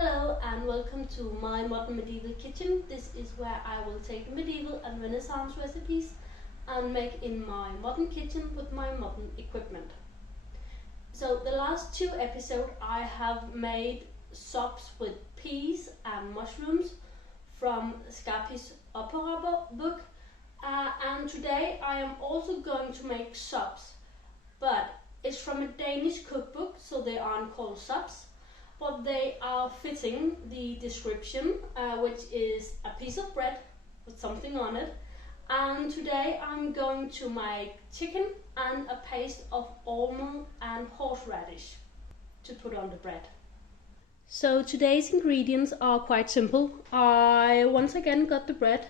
Hello and welcome to my modern medieval kitchen. This is where I will take medieval and Renaissance recipes and make in my modern kitchen with my modern equipment. So the last two episodes I have made sops with peas and mushrooms from Skaarup's opera book, and today I am also going to make sops, but it's from a Danish cookbook, so they aren't called sops, but they are fitting the description, which is a piece of bread with something on it. And today I'm going to make chicken and a paste of almond and horseradish to put on the bread. So today's ingredients are quite simple. I once again got the bread.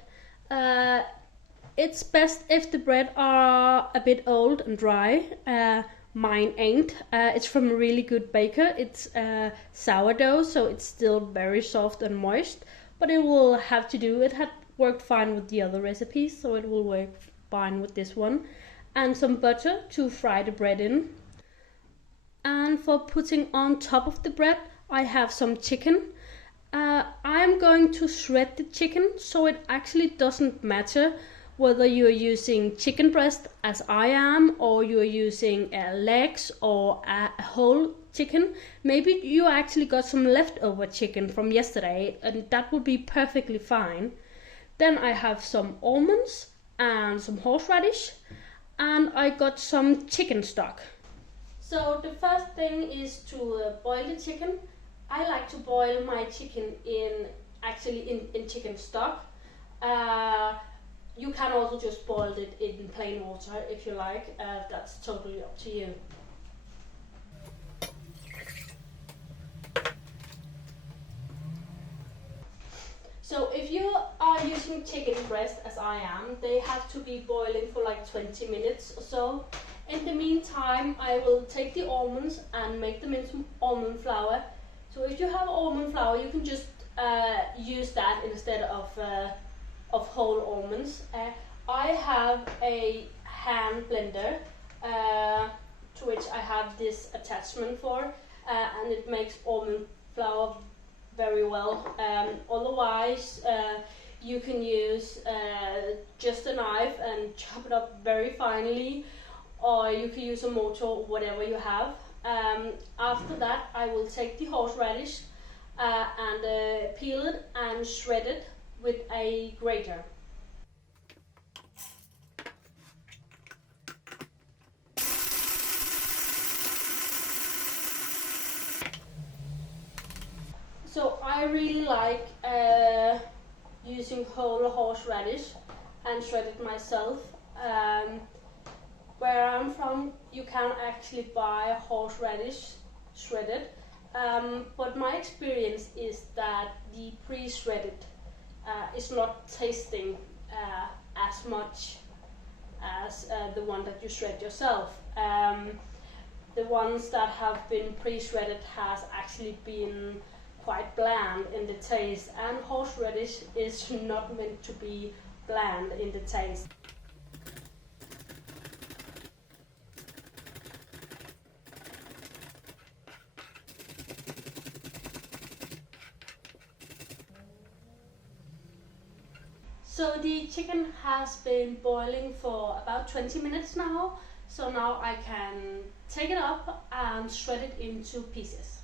It's best if the bread are a bit old and dry. Mine ain't. It's from a really good baker. It's sourdough, so it's still very soft and moist, but it will have to do. It had worked fine with the other recipes, so it will work fine with this one. And some butter to fry the bread in. And for putting on top of the bread, I have some chicken. I'm going to shred the chicken, so it actually doesn't matter whether you're using chicken breast as I am, or you're using legs or a whole chicken. Maybe you actually got some leftover chicken from yesterday, and that would be perfectly fine. Then I have some almonds and some horseradish, and I got some chicken stock. So the first thing is to boil the chicken. I like to boil my chicken in chicken stock. You can also just boil it in plain water if you like. That's totally up to you. So if you are using chicken breast as I am, they have to be boiling for like 20 minutes or so. In the meantime, I will take the almonds and make them into almond flour. So if you have almond flour, you can just use that instead of whole almonds. I have a hand blender to which I have this attachment for, and it makes almond flour very well. Otherwise, you can use just a knife and chop it up very finely, or you can use a mortar, whatever you have. After that, I will take the horseradish and peel it and shred it with a grater. So I really like using whole horseradish and shred it myself. Where I'm from, you can actually buy horseradish shredded, but my experience is that the pre-shredded is not tasting as much as the one that you shred yourself. The ones that have been pre-shredded has actually been quite bland in the taste, and horseradish is not meant to be bland in the taste. So the chicken has been boiling for about 20 minutes now, so now I can take it up and shred it into pieces.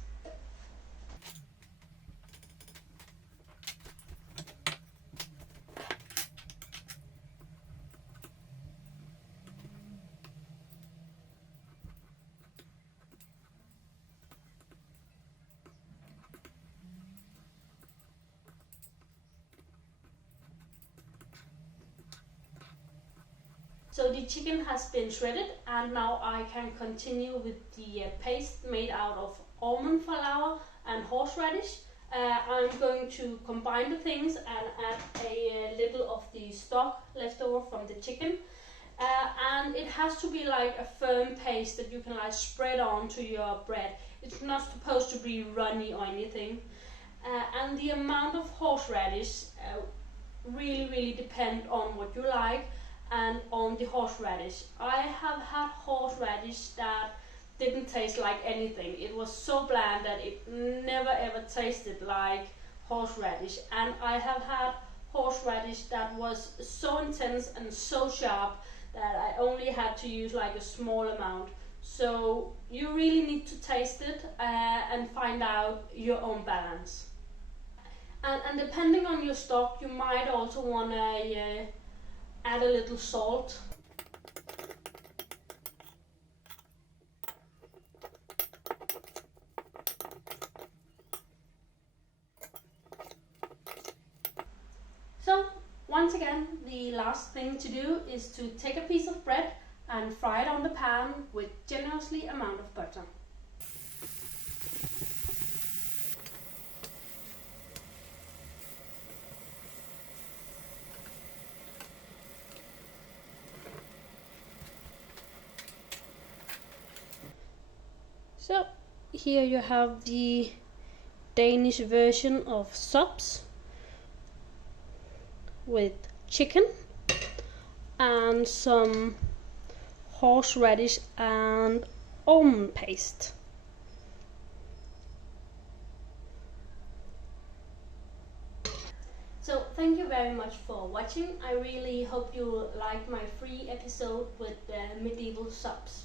So the chicken has been shredded, and now I can continue with the paste made out of almond flour and horseradish. I'm going to combine the things and add a little of the stock left over from the chicken. And it has to be like a firm paste that you can like spread onto your bread. It's not supposed to be runny or anything. And the amount of horseradish really depend on what you like and on the horseradish. I have had horseradish that didn't taste like anything. It was so bland that it never ever tasted like horseradish. And I have had horseradish that was so intense and so sharp that I only had to use like a small amount. So you really need to taste it and find out your own balance. And depending on your stock, you might also want to add a little salt. So once again, the last thing to do is to take a piece of bread and fry it on the pan with generously amount of butter. So here you have the Danish version of sops with chicken and some horseradish and almond paste. So thank you very much for watching. I really hope you liked my free episode with the medieval sops.